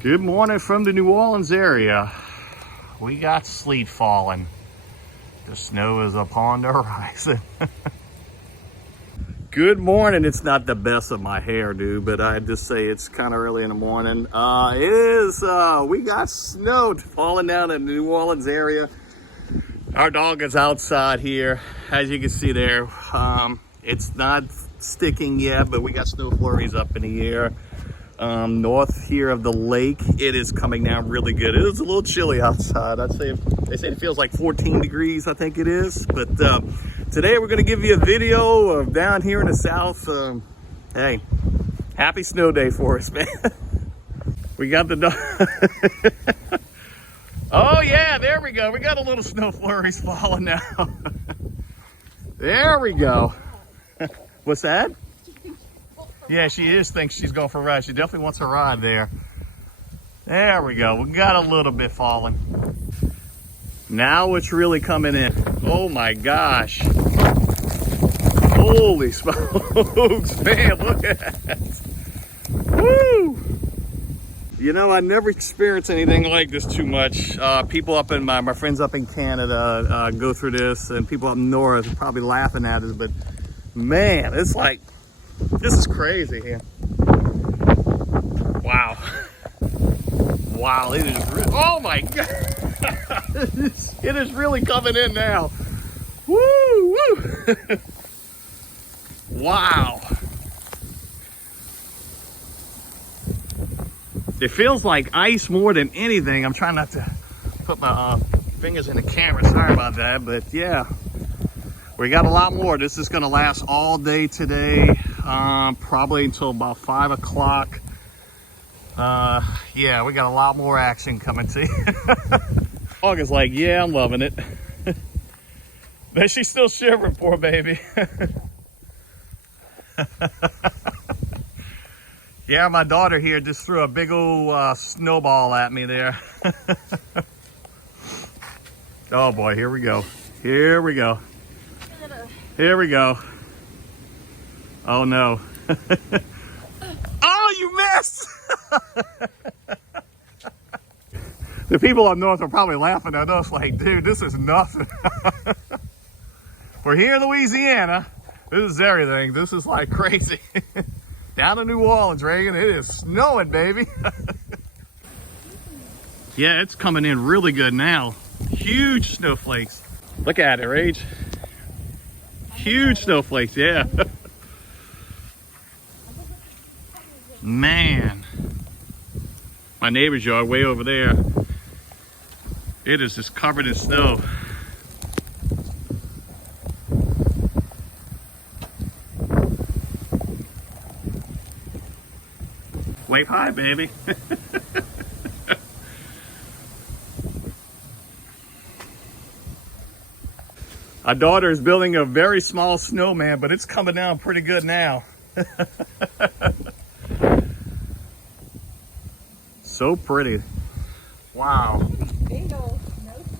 Good morning from the New Orleans area. We got sleet falling. The snow is upon the horizon. Good morning. It's not the best of my hair, dude, but I just say it's kind of early in the morning. We got snow falling down in the New Orleans area. Our dog is outside here. As you can see there, it's not sticking yet, but we got snow flurries up in the air. North here of the lake, it is coming down really good. It is a little chilly outside. I'd say they say it feels like 14 degrees, I think it is. But today we're going to give you a video of down here in the south. Hey, happy snow day for us, man. We got the dog. Oh yeah, there we go. We got a little snow flurries falling now. There we go. What's that? Yeah, she thinks she's going for a ride. She definitely wants a ride there. There we go. We got a little bit falling. Now it's really coming in. Oh my gosh. Holy smokes, man, look at that. Woo! You know, I never experienced anything like this too much. People up in my friends up in Canada go through this, and people up north are probably laughing at us, but man, it's like, this is crazy here. Wow. Wow, it is really, oh my God. It is really coming in now. Woo, woo. Wow. It feels like ice more than anything. I'm trying not to put my fingers in the camera. Sorry about that, but yeah. We got a lot more. This is gonna last all day today, probably until about 5 o'clock. Yeah, we got a lot more action coming to you. Dog is like, yeah, I'm loving it. But she's still shivering, poor baby. Yeah, my daughter here just threw a big old snowball at me there. Oh boy, here we go. Here we go. Here we go. Oh no. Oh, you missed! The people up north are probably laughing at us like, dude, this is nothing. We're here in Louisiana. This is everything. This is like crazy. Down in New Orleans, Reagan, it is snowing, baby. Yeah, it's coming in really good now. Huge snowflakes. Look at it, Rage. Huge snowflakes, yeah. Man. My neighbor's yard way over there. It is just covered in snow. Wave high, baby. Our daughter is building a very small snowman, but it's coming down pretty good now. So pretty. Wow.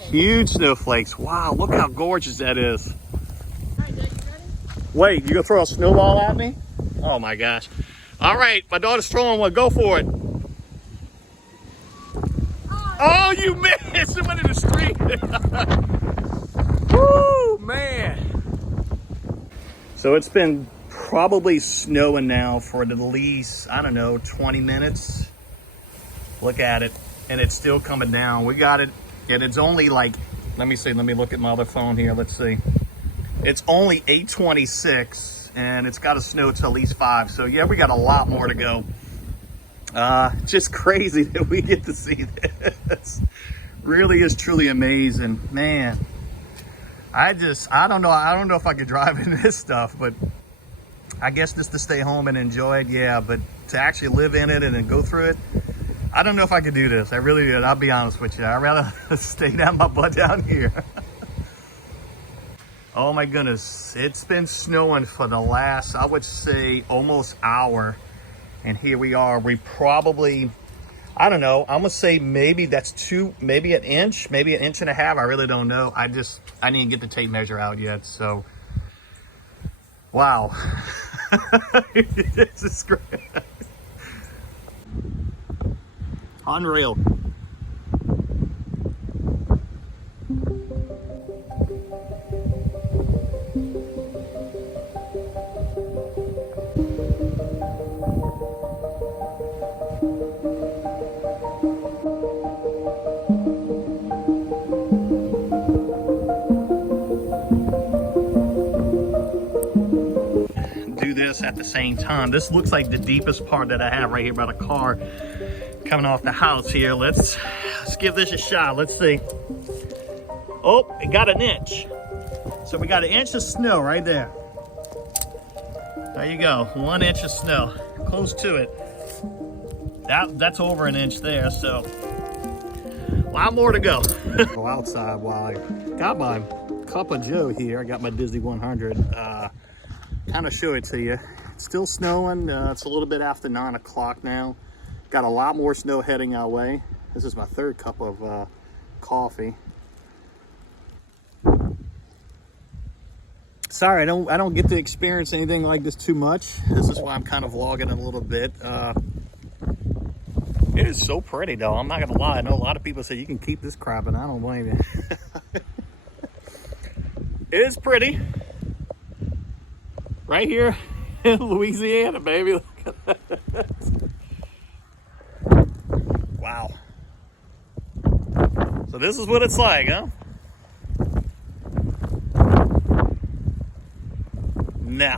Huge snowflakes. Wow, look how gorgeous that is. Wait, you gonna throw a snowball at me? Oh my gosh. All right, my daughter's throwing one. Go for it. Oh, you missed. It went in the street. Woo, man. So it's been probably snowing now for at least, I don't know, 20 minutes. Look at it. And it's still coming down. We got it. And it's only like, let me look at my other phone here. Let's see. It's only 8:26 and it's got to snow till at least 5. So yeah, we got a lot more to go. Just crazy that we get to see this. Really is truly amazing, man. I don't know if I could drive in this stuff, but I guess just to stay home and enjoy it, yeah, but to actually live in it and then go through it, I don't know if I could do this. I really did. I'll be honest with you. I'd rather stay down my butt down here. Oh my goodness. It's been snowing for the last, I would say, almost hour. And here we are. We probably, I don't know, I'm gonna say maybe that's maybe an inch and a half. I really don't know. I didn't get the tape measure out yet, so. Wow. This is great. Unreal. Do this at the same time. This looks like the deepest part that I have right here by the car coming off the house here. Let's give this a shot. Let's see. Oh, it got an inch. So we got an inch of snow right there. There you go, 1 inch of snow, close to it. That's over an inch there, so a lot more to go. Go outside while I got my cup of joe here. I got my Disney 100. Kind of show it to you. It's still snowing. It's a little bit after 9 o'clock now. Got a lot more snow heading our way. This is my third cup of coffee. Sorry, I don't get to experience anything like this too much. This is why I'm kind of vlogging a little bit. It is so pretty though. I'm not gonna lie. I know a lot of people say you can keep this crap, and I don't blame you. It is pretty. Right here in Louisiana, baby. Look at that. Wow. So this is what it's like, huh? No.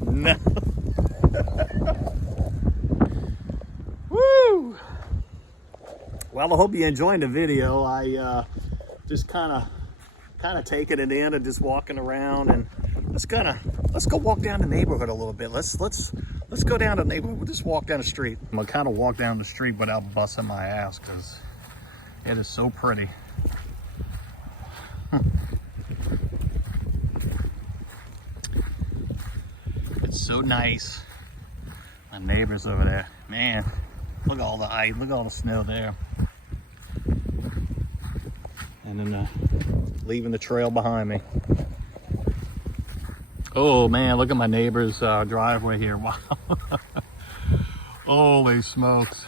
No. Woo! Well, I hope you're enjoying the video. I just kind of taking it in and just walking around, and let's go walk down the neighborhood a little bit. Let's go down the neighborhood. We'll just walk down the street. I'm gonna kind of walk down the street without busting my ass because it is so pretty. It's so nice. My neighbors over there, man. Look at all the ice. Look at all the snow there. And then leaving the trail behind me. Oh man, look at my neighbor's driveway here. Wow. Holy smokes.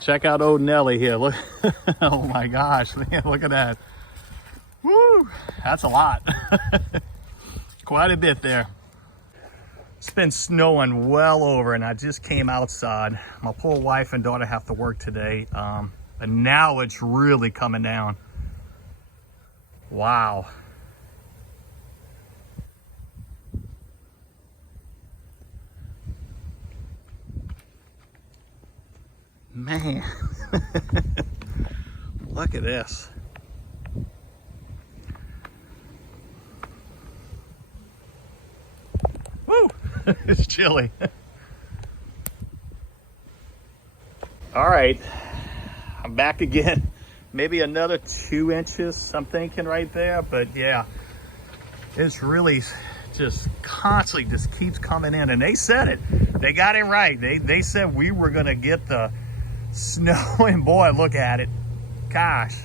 Check out old Nelly here. Look. Oh my gosh, man, look at that. Woo, that's a lot. Quite a bit there. It's been snowing well over, and I just came outside. My poor wife and daughter have to work today, but now it's really coming down. Wow. Man, look at this. Woo, it's chilly. All right, I'm back again. Maybe another 2 inches, I'm thinking right there, but yeah, it's really just constantly just keeps coming in, and they said it. They got it right. They said we were gonna get the snow, and boy, look at it. Gosh.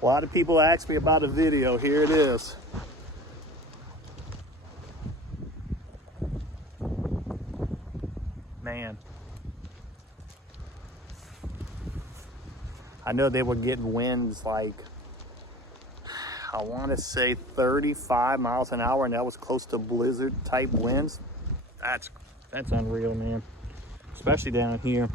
A lot of people ask me about a video. Here it is. Man. I know they were getting winds like, I want to say 35 miles an hour, and that was close to blizzard type winds. That's unreal, man. Especially down here.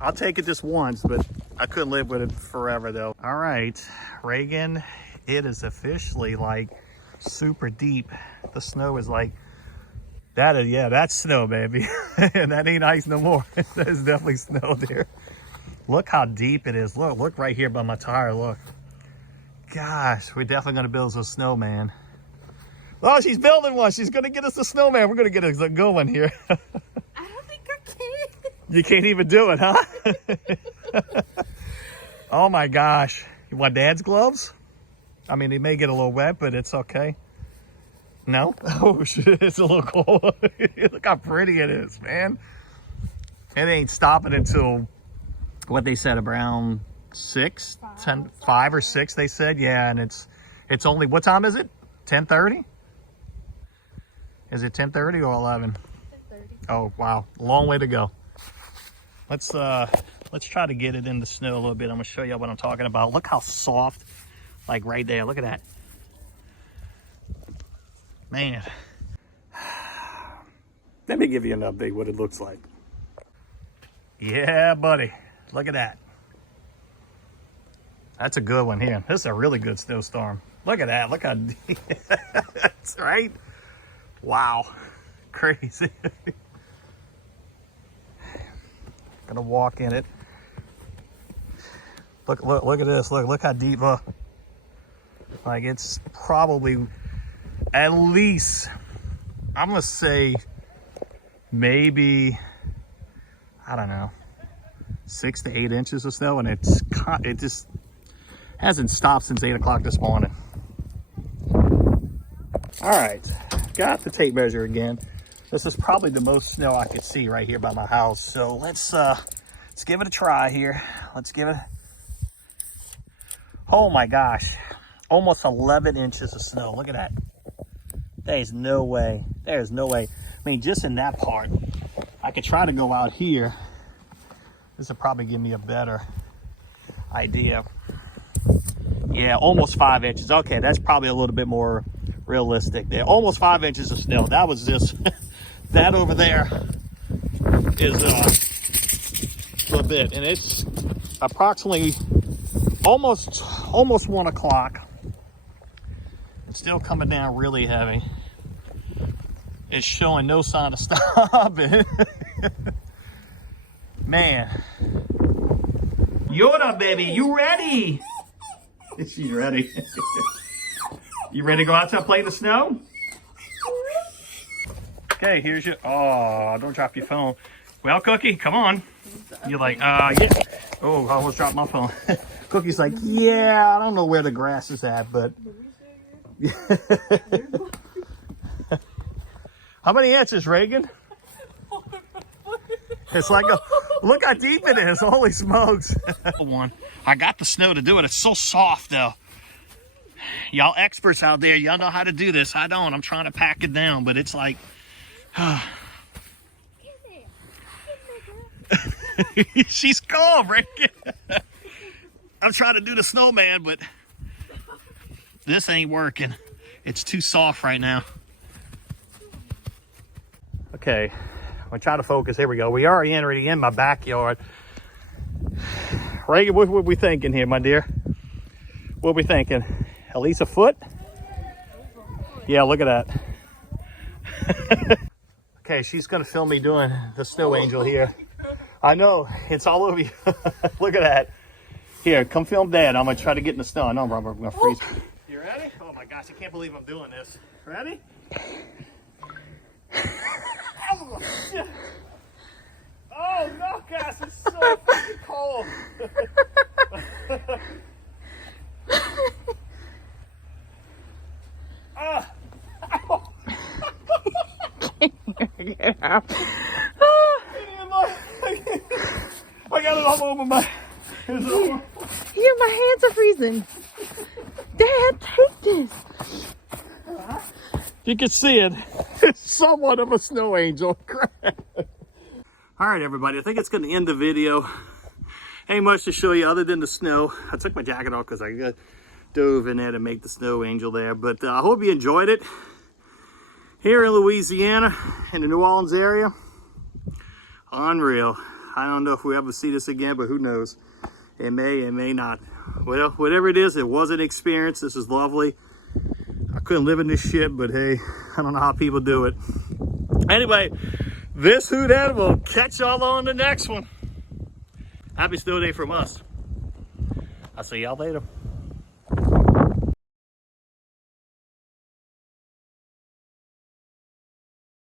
I'll take it just once, but I couldn't live with it forever though. All right, Reagan, it is officially like super deep. The snow is like, yeah, that's snow, baby. And that ain't ice no more. There's definitely snow there. Look how deep it is. Look right here by my tire, look. Gosh, we're definitely gonna build a snowman. Oh, she's building one. She's gonna get us a snowman. We're gonna get a good one here. I don't think I can. You can't even do it, huh? Oh my gosh. You want Dad's gloves? I mean, they may get a little wet, but it's okay. No? Oh shit, it's a little cold. Look how pretty it is, man. It ain't stopping until what they said, around 6, 10, 5 or 6 they said. Yeah, and it's only, what time is it? 10:30? Is it 10:30 or 11? 10:30. Oh wow, long way to go. Let's try to get it in the snow a little bit. I'm gonna show you what I'm talking about. Look how soft, like right there. Look at that. Man. Let me give you an update what it looks like. Yeah, buddy. Look at that. That's a good one here. This is a really good snowstorm. Look at that. Look how deep. That's right. Wow. Crazy. Gonna walk in it. Look at this. Look how deep. Like it's probably at least, I'm gonna say maybe, I don't know, 6 to 8 inches of snow, and it just hasn't stopped since 8 o'clock this morning. All right, got the tape measure again. This is probably the most snow I could see right here by my house. So let's give it a try here. Let's give it. Oh my gosh, almost 11 inches of snow. Look at that. There's no way. There's no way. I mean, just in that part, I could try to go out here. This will probably give me a better idea. Yeah, almost 5 inches. Okay, that's probably a little bit more realistic there. Almost 5 inches of snow. That was just, that over there is a bit. And it's approximately almost 1 o'clock. It's still coming down really heavy. It's showing no sign of stopping. Man. Yoda, baby, you ready? She's ready. You ready to go outside and play in the snow? Okay, here's your, oh, don't drop your phone. Well, Cookie, come on. You're like, yeah. Oh, I almost dropped my phone. Cookie's like, yeah, I don't know where the grass is at, but. How many inches, Reagan? It's like a, look how deep it is. Holy smokes. One. I got the snow to do it. It's so soft though. Y'all experts out there, y'all know how to do this. I don't. I'm trying to pack it down, but it's like, she's calm, Reagan. I'm trying to do the snowman, but this ain't working. It's too soft right now. Okay, I'm gonna try to focus. Here we go. We are already in my backyard. Reagan, what we thinking here, my dear? What we thinking? At least a foot? Yeah, look at that. Okay, she's gonna film me doing the snow angel here. I know, it's all over you. Look at that. Here, come film Dad. I'm gonna try to get in the snow. I know, Robert, I'm gonna freeze. You ready? Oh my gosh, I can't believe I'm doing this. Ready? Oh, shit. Oh no, gosh, it's so fucking cold. Get out. I got it all over my. Yeah, my hands are freezing. Dad, take this. You can see it. It's somewhat of a snow angel. All right, everybody. I think it's going to end the video. Ain't much to show you other than the snow. I took my jacket off because I dove in there to make the snow angel there. But I hope you enjoyed it. Here in Louisiana, in the New Orleans area. Unreal. I don't know if we ever see this again, but who knows? It may not. Well, whatever it is, it was an experience. This is lovely. I couldn't live in this shit, but hey, I don't know how people do it. Anyway, this Who Dat will catch y'all on the next one. Happy snow day from us. I'll see y'all later.